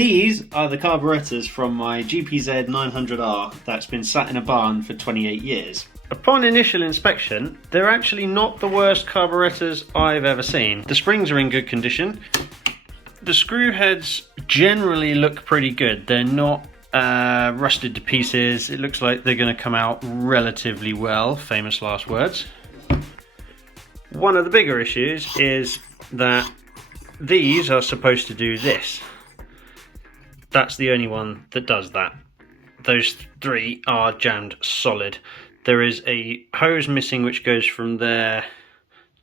These are the carburettors from my GPZ900R that's been sat in a barn for 28 years. Upon initial inspection, they're actually not the worst carburettors I've ever seen. The springs are in good condition. The screw heads generally look pretty good. They're not rusted to pieces. It looks like they're going to come out relatively well, famous last words. One of the bigger issues is that these are supposed to do this. That's the only one that does that. Those three are jammed solid. There is a hose missing which goes from there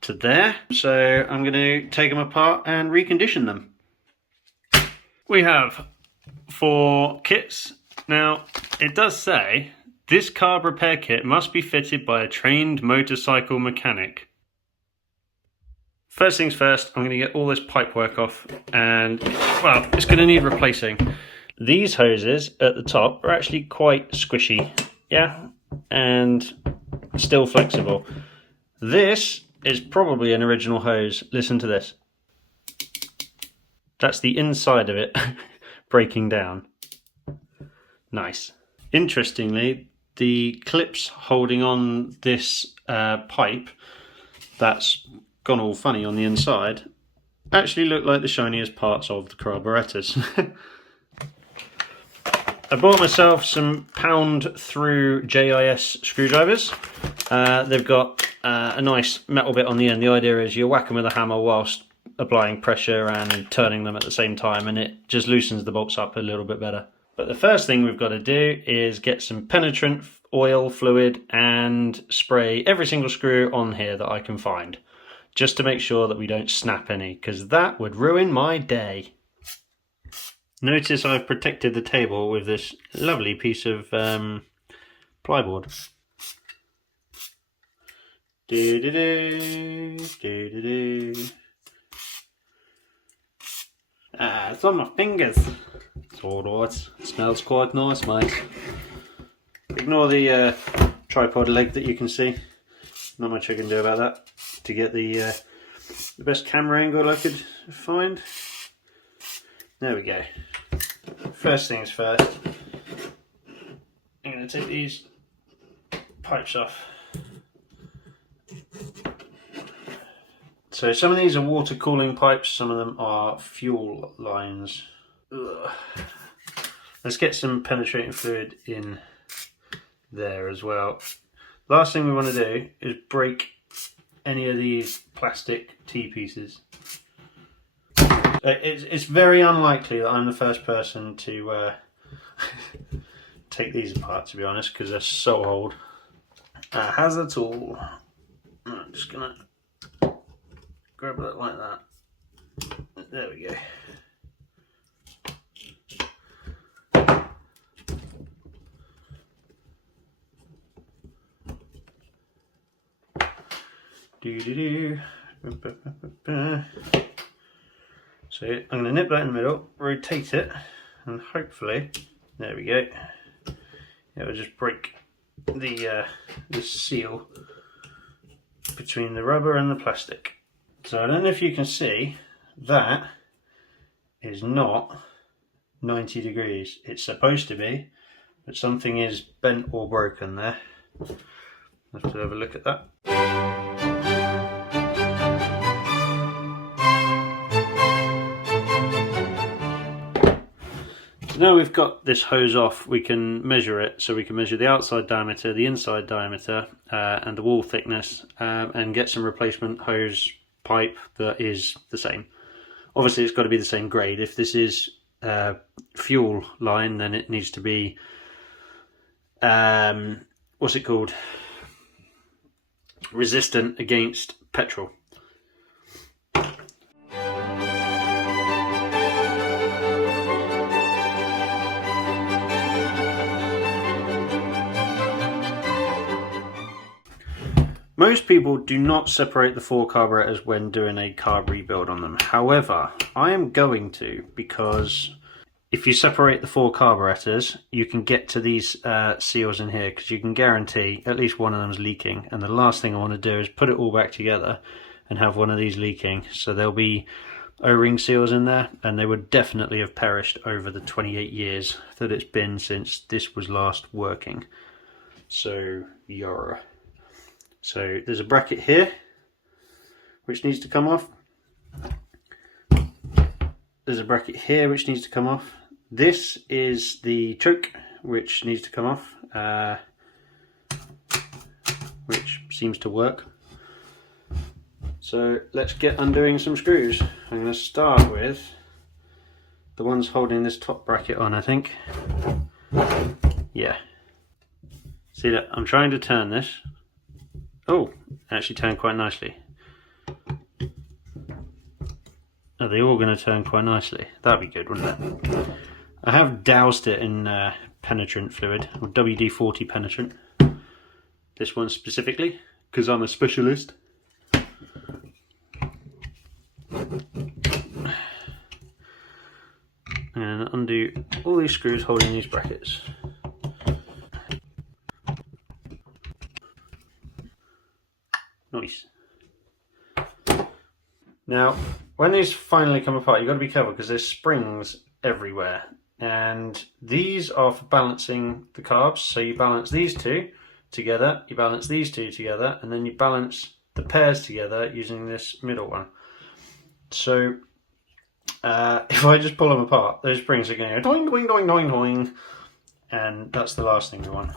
to there. So I'm going to take them apart and recondition them. We have 4 kits. Now, it does say this carb repair kit must be fitted by a trained motorcycle mechanic. First things first, I'm going to get all this pipe work off and, well, it's going to need replacing. These hoses at the top are actually quite squishy, yeah, and still flexible. This is probably an original hose. Listen to this. That's the inside of it breaking down. Nice. Interestingly, the clips holding on this pipe that's gone all funny on the inside actually look like the shiniest parts of the carburetors. I bought myself some pound through JIS screwdrivers. They've got a nice metal bit on the end. The idea is you whack them with a hammer whilst applying pressure and turning them at the same time, and it just loosens the bolts up a little bit better. But the first thing we've got to do is get some penetrant oil fluid and spray every single screw on here that I can find, just to make sure that we don't snap any, because that would ruin my day. Notice I've protected the table with this lovely piece of plyboard. It's on my fingers. It's alright. It smells quite nice, mate. Ignore the tripod leg that you can see. Not much I can do about that. To get the best camera angle I could find. There we go. First things first, I'm going to take these pipes off. So some of these are water cooling pipes, some of them are fuel lines. Ugh. Let's get some penetrating fluid in there as well. Last thing we want to do is break any of these plastic T-pieces. It's very unlikely that I'm the first person to take these apart, to be honest, because they're so old. Hazard tool. I'm just going to grab it like that. There we go. So I'm going to nip that in the middle, rotate it, and hopefully, there we go, it will just break the seal between the rubber and the plastic. So I don't know if you can see, that is not 90 degrees. It's supposed to be, but something is bent or broken there. I'll have to have a look at that. Now we've got this hose off, we can measure it. So we can measure the outside diameter, the inside diameter, and the wall thickness, and get some replacement hose pipe that is the same. Obviously it's got to be the same grade. If this is fuel line, then it needs to be, what's it called? Resistant against petrol. Most people do not separate the 4 carburetors when doing a carb rebuild on them. However, I am going to, because if you separate the 4 carburetors, you can get to these seals in here, because you can guarantee at least one of them is leaking. And the last thing I want to do is put it all back together and have one of these leaking. So there'll be O-ring seals in there, and they would definitely have perished over the 28 years that it's been since this was last working. So, yarr. So there's a bracket here which needs to come off. There's a bracket here which needs to come off. This is the choke which needs to come off, which seems to work. So let's get undoing some screws. I'm going to start with the ones holding this top bracket on, I think. Yeah. See that? I'm trying to turn this. Oh, it actually turned quite nicely. Are they all going to turn quite nicely? That'd be good, wouldn't it? I have doused it in penetrant fluid, or WD-40 penetrant. This one specifically, because I'm a specialist. And undo all these screws holding these brackets. Nice. Now, when these finally come apart, you've got to be careful because there's springs everywhere. And these are for balancing the carbs. So you balance these two together, you balance these two together, and then you balance the pairs together using this middle one. So if I just pull them apart, those springs are going to go doing, doing, doing, doing, doing, and that's the last thing we want.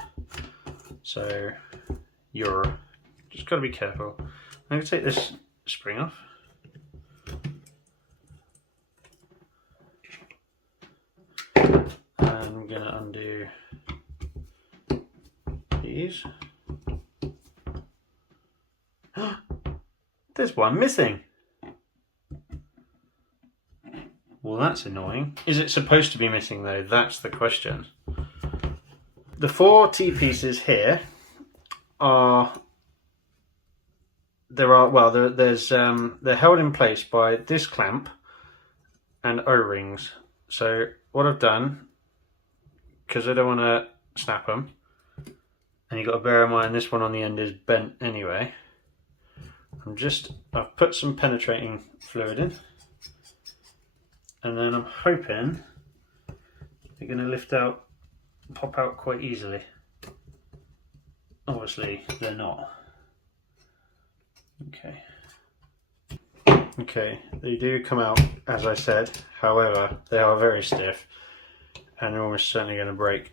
So you're just got to be careful. I'm going to take this spring off. And I'm going to undo these. There's one missing. Well, that's annoying. Is it supposed to be missing though? That's the question. The 4 T-pieces here are they're held in place by this clamp and O-rings. So what I've done, because I don't want to snap them, and you've got to bear in mind this one on the end is bent anyway, I've put some penetrating fluid in, and then I'm hoping they're going to lift out, pop out quite easily. Obviously they're not. Okay, they do come out as I said, however they are very stiff and they're almost certainly going to break.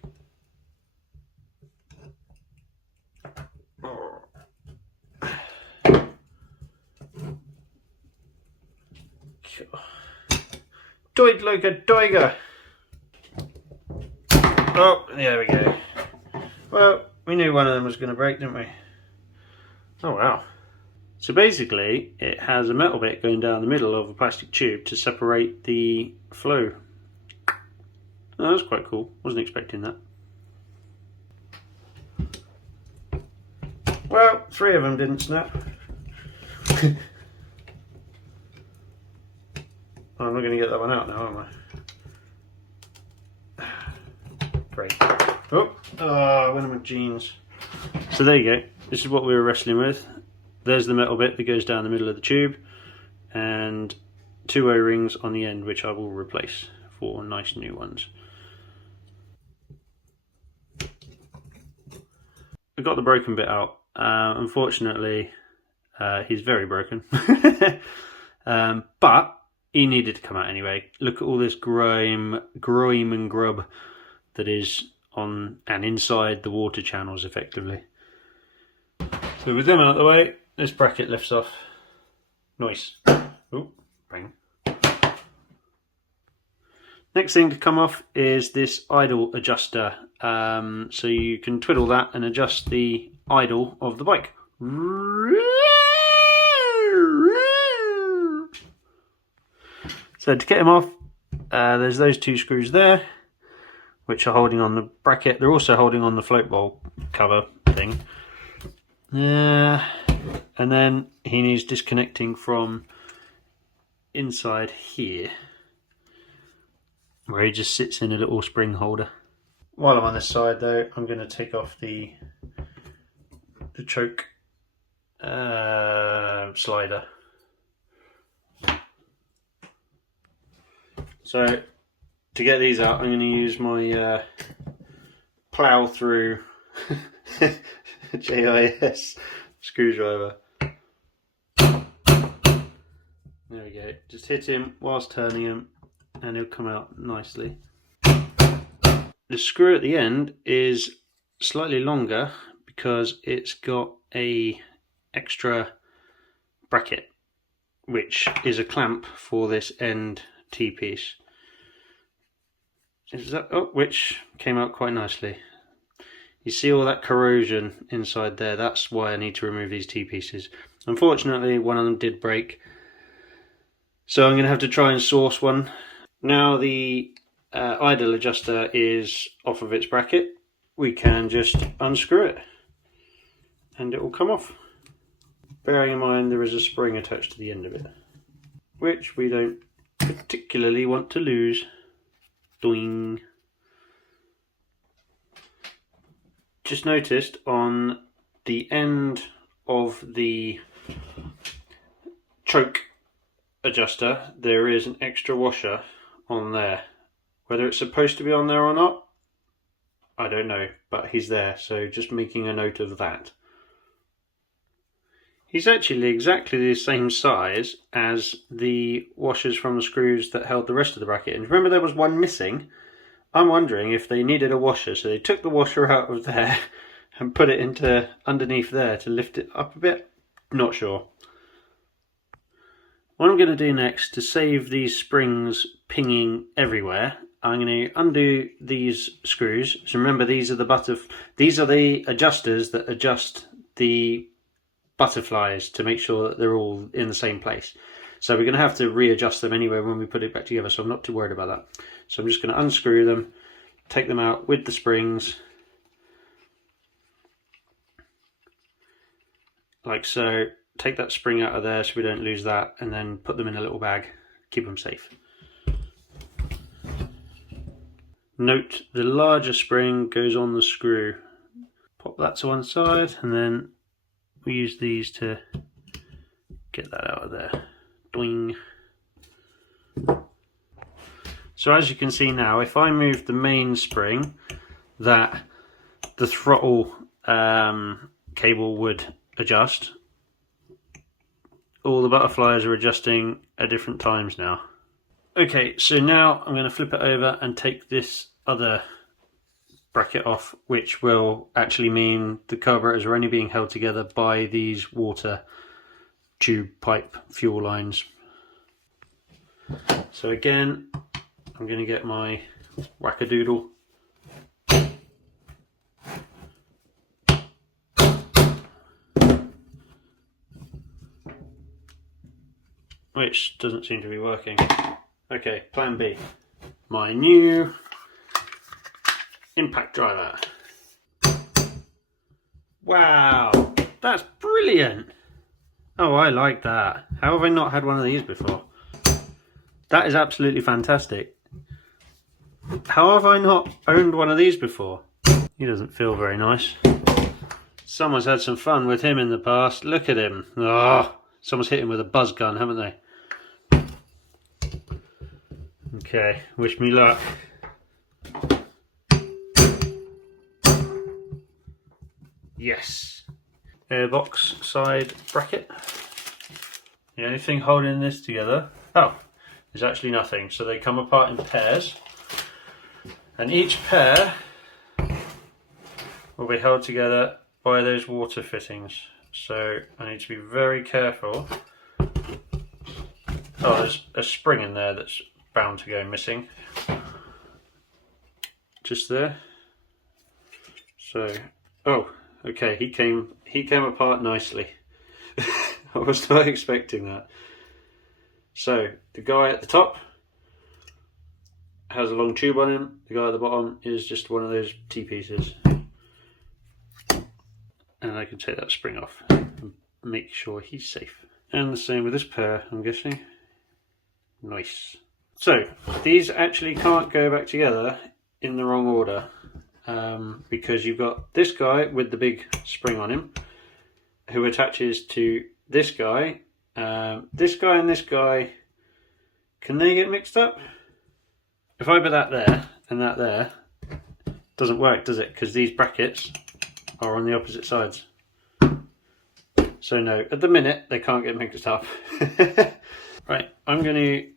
Doig like a doiger! Oh, there we go. Well, we knew one of them was going to break, didn't we? Oh wow. So basically, it has a metal bit going down the middle of a plastic tube to separate the flow. Oh, that's quite cool. Wasn't expecting that. Well, 3 of them didn't snap. I'm not going to get that one out now, am I? Great. Oh, I went on my jeans. So there you go. This is what we were wrestling with. There's the metal bit that goes down the middle of the tube, and 2 O-rings on the end, which I will replace for nice new ones. I got the broken bit out. Unfortunately, he's very broken. But he needed to come out anyway. Look at all this grime and grub that is on and inside the water channels effectively. So with them out of the way, this bracket lifts off. Nice. Oh, bang. Next thing to come off is this idle adjuster. So you can twiddle that and adjust the idle of the bike. So to get them off, there's those 2 screws there, which are holding on the bracket. They're also holding on the float bowl cover thing. And then he needs disconnecting from inside here, where he just sits in a little spring holder. While I'm on this side though, I'm going to take off the choke slider. So to get these out, I'm going to use my plough through JIS screwdriver. There we go. Just hit him whilst turning him and he'll come out nicely. The screw at the end is slightly longer because it's got a extra bracket which is a clamp for this end T-piece. Which came out quite nicely. You see all that corrosion inside there, that's why I need to remove these T-pieces. Unfortunately one of them did break, so I'm going to have to try and source one. Now the idle adjuster is off of its bracket, we can just unscrew it and it will come off. Bearing in mind there is a spring attached to the end of it, which we don't particularly want to lose. Doing. Just noticed on the end of the choke adjuster there is an extra washer on there. Whether it's supposed to be on there or not, I don't know, but he's there, so just making a note of that. He's actually exactly the same size as the washers from the screws that held the rest of the bracket. And remember there was one missing? I'm wondering if they needed a washer, so they took the washer out of there and put it into underneath there to lift it up a bit. Not sure. What I'm going to do next to save these springs pinging everywhere, I'm going to undo these screws. So remember these are the adjusters that adjust the butterflies to make sure that they're all in the same place. So we're going to have to readjust them anyway when we put it back together, so I'm not too worried about that. So I'm just going to unscrew them, take them out with the springs, like so. Take that spring out of there so we don't lose that, and then put them in a little bag, keep them safe. Note the larger spring goes on the screw. Pop that to one side and then we use these to get that out of there. Doing. So as you can see now, if I move the main spring, that the throttle cable would adjust. All the butterflies are adjusting at different times now. Okay, so now I'm going to flip it over and take this other bracket off, which will actually mean the carburetors are only being held together by these water tube pipe fuel lines. So again, I'm going to get my wackadoodle. Which doesn't seem to be working. Okay, plan B. My new impact driver. Wow, that's brilliant. Oh, I like that. How have I not had one of these before? That is absolutely fantastic. How have I not owned one of these before? He doesn't feel very nice. Someone's had some fun with him in the past. Look at him. Oh, someone's hit him with a buzz gun, haven't they? Okay, wish me luck. Yes. Airbox side bracket. The only thing holding this together, is actually nothing. So they come apart in pairs, and each pair will be held together by those water fittings. So I need to be very careful. Oh, there's a spring in there that's bound to go missing. Just there. So, oh, okay, he came apart nicely. I was not expecting that. So the guy at the top has a long tube on him. The guy at the bottom is just one of those T-pieces. And I can take that spring off and make sure he's safe. And the same with this pair, I'm guessing. Nice. So these actually can't go back together in the wrong order, because you've got this guy with the big spring on him who attaches to this guy and this guy. Can they get mixed up? If I put that there and that there, doesn't work, does it? Because these brackets are on the opposite sides. So no, at the minute they can't get mixed up. Right, I'm going to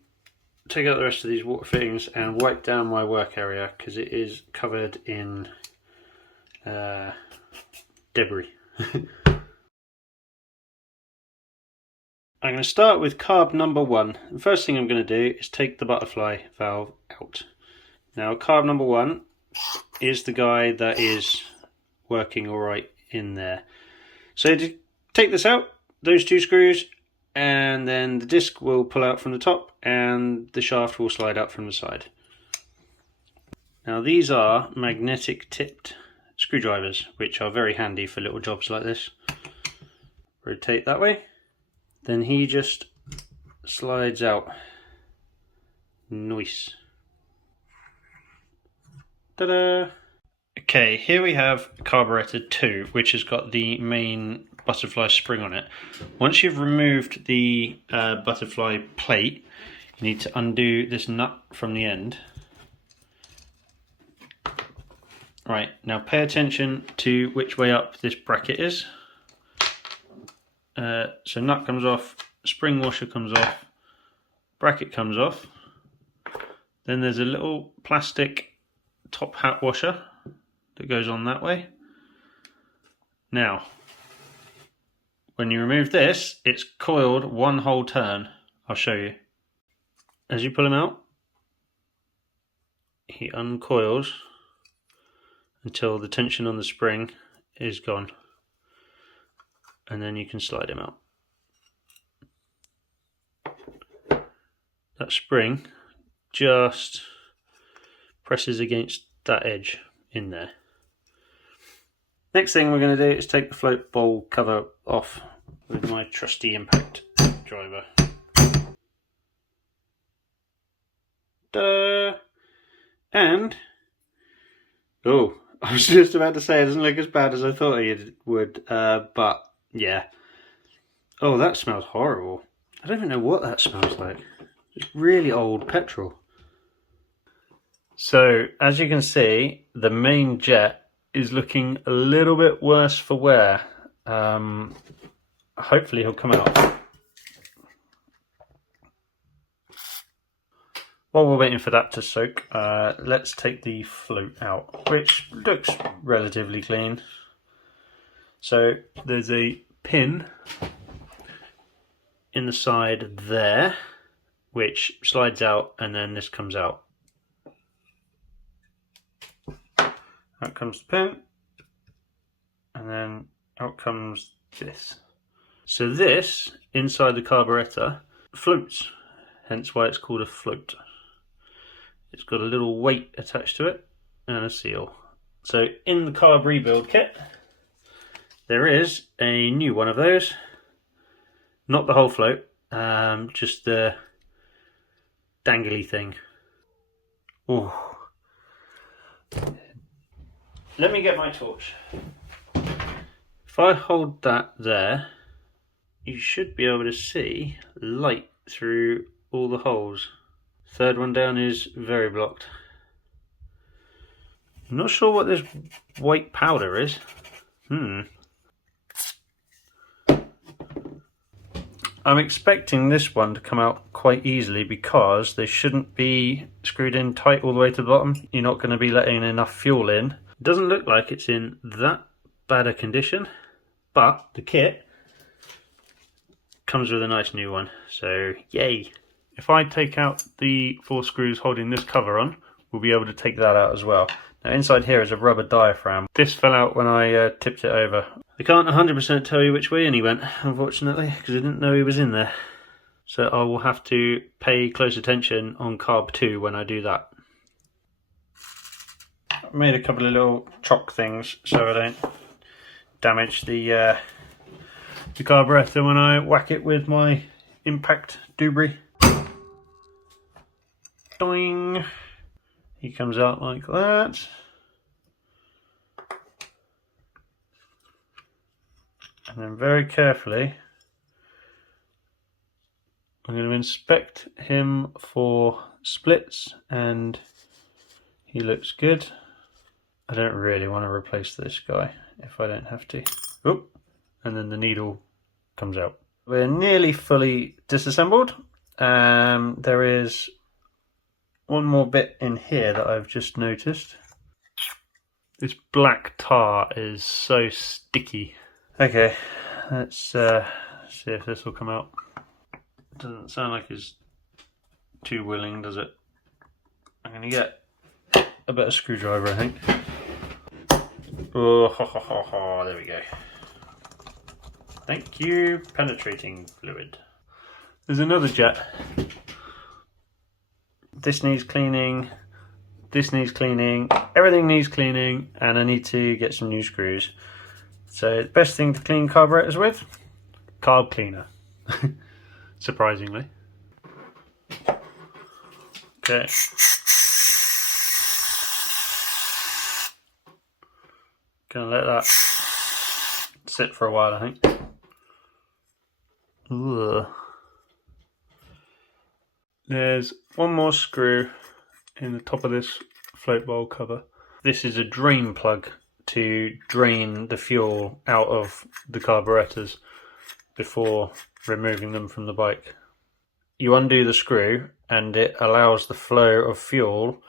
take out the rest of these water fittings and wipe down my work area because it is covered in debris. I'm going to start with carb number 1. The first thing I'm going to do is take the butterfly valve out. Now carb number 1 is the guy that is working alright in there. So to take this out, those 2 screws, and then the disc will pull out from the top and the shaft will slide out from the side. Now these are magnetic tipped screwdrivers, which are very handy for little jobs like this. Rotate that way. Then he just slides out. Nice. Ta-da! Okay, here we have Carburetor 2, which has got the main butterfly spring on it. Once you've removed the butterfly plate, you need to undo this nut from the end. Right, now pay attention to which way up this bracket is. So nut comes off, spring washer comes off, bracket comes off. Then there's a little plastic top hat washer that goes on that way. Now, when you remove this, it's coiled one whole turn. I'll show you. As you pull him out, he uncoils until the tension on the spring is gone. And then you can slide him out. That spring just presses against that edge in there. Next thing we're going to do is take the float bowl cover off with my trusty impact driver. Ta-da! And, oh, I was just about to say it doesn't look as bad as I thought it would, but yeah. Oh, that smells horrible. I don't even know what that smells like. It's really old petrol. So, as you can see, the main jet is looking a little bit worse for wear. Hopefully he'll come out. While we're waiting for that to soak, let's take the float out, which looks relatively clean. So there's a pin in the side there, which slides out, and then this comes out. Out comes the pin, and then out comes this. So this, inside the carburetor, floats, hence why it's called a float. It's got a little weight attached to it and a seal. So in the carb rebuild kit, there is a new one of those. Not the whole float, just the dangly thing. Ooh. Let me get my torch. If I hold that there, you should be able to see light through all the holes. Third one down is very blocked. I'm not sure what this white powder is. I'm expecting this one to come out quite easily because they shouldn't be screwed in tight all the way to the bottom. You're not going to be letting enough fuel in. It doesn't look like it's in that bad a condition, but the kit comes with a nice new one, so yay. If I take out the 4 screws holding this cover on, we'll be able to take that out as well. Now inside here is a rubber diaphragm. This fell out when I tipped it over. I can't 100% tell you which way in he went, unfortunately, because I didn't know he was in there. So I will have to pay close attention on carb 2 when I do that. I made a couple of little chock things so I don't damage the carburetor when I whack it with my impact debris. Doing. He comes out like that. And then very carefully I'm going to inspect him for splits, and he looks good. I don't really want to replace this guy if I don't have to. Oh, and then the needle comes out. We're nearly fully disassembled. There is one more bit in here that I've just noticed. This black tar is so sticky. Okay, let's see if this will come out. Doesn't sound like it's too willing, does it? I'm going to get a better screwdriver, I think. Oh, there we go. Thank you, penetrating fluid. There's another jet. This needs cleaning. This needs cleaning. Everything needs cleaning, and I need to get some new screws. So the best thing to clean carburetors with? Carb cleaner. Surprisingly. Okay. Gonna let that sit for a while, I think. Ugh. There's one more screw in the top of this float bowl cover. This is a drain plug to drain the fuel out of the carburetors before removing them from the bike. You undo the screw and it allows the flow of fuel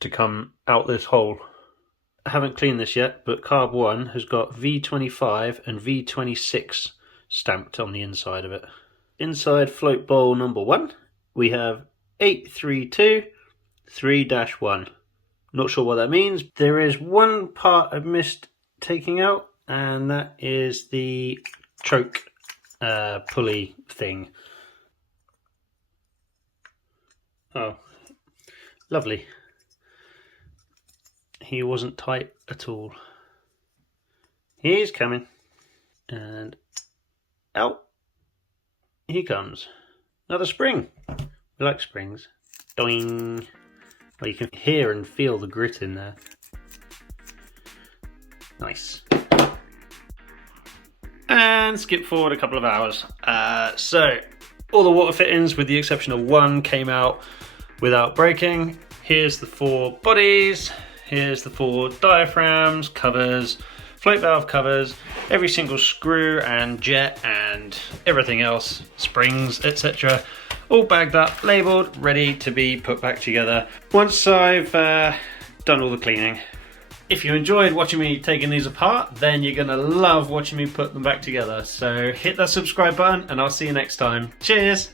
to come out this hole. I haven't cleaned this yet, but Carb 1 has got V25 and V26 stamped on the inside of it. Inside float bowl number 1, we have 832-3-1. Not sure what that means. There is one part I've missed taking out, and that is the choke pulley thing. Oh, lovely. He wasn't tight at all. He's coming. And out he comes. Another spring. We like springs. Doing. Well, you can hear and feel the grit in there. Nice. And skip forward a couple of hours. So, all the water fittings, with the exception of one, came out without breaking. Here's the 4 bodies. Here's the 4 diaphragms, covers, float valve covers, every single screw and jet and everything else, springs, etc. All bagged up, labelled, ready to be put back together once I've done all the cleaning. If you enjoyed watching me taking these apart, then you're going to love watching me put them back together. So hit that subscribe button and I'll see you next time. Cheers!